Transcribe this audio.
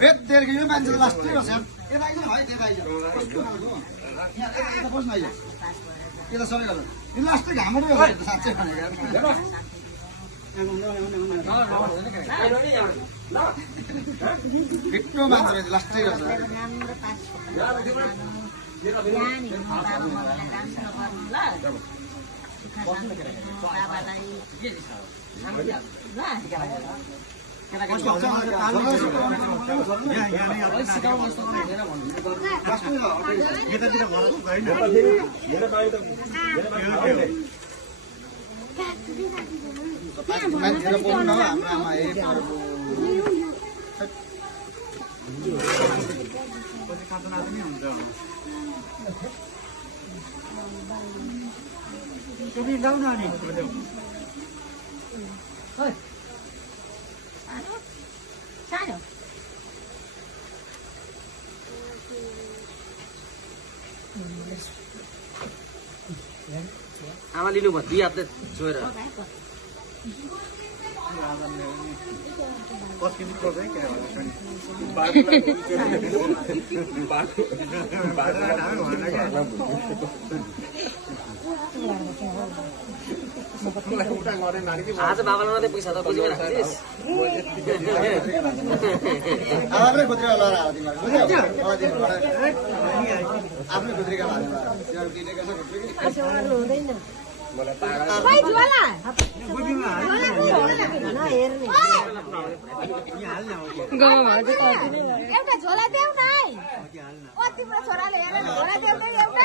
बेत देखेको यो मान्छे लास्टै बस्छ यता आइज है त्यता आइज कस्तो खालको यहाँ यता बस्न आइज यता सबै गर्नु यो लास्टै घामरै हो साँच्चै भनेको भिट्टो मान्छे रहेछ लास्टै रहेछ मान्छेले बोल्नु हाम्रो आमा आमा लिनु भयो 2 हातले छोएर आज बाबालाई मात्रै पैसा त बुझिन राख्छिस् आफ्नै खुद्रीमा लगाएर हाल तिमीहरू बुझ्यौ आफ्नै खुद्रीका एउटा झोला देऊ न है। तिम्रो छोराले हेरेर झोला देऊ न एउटा।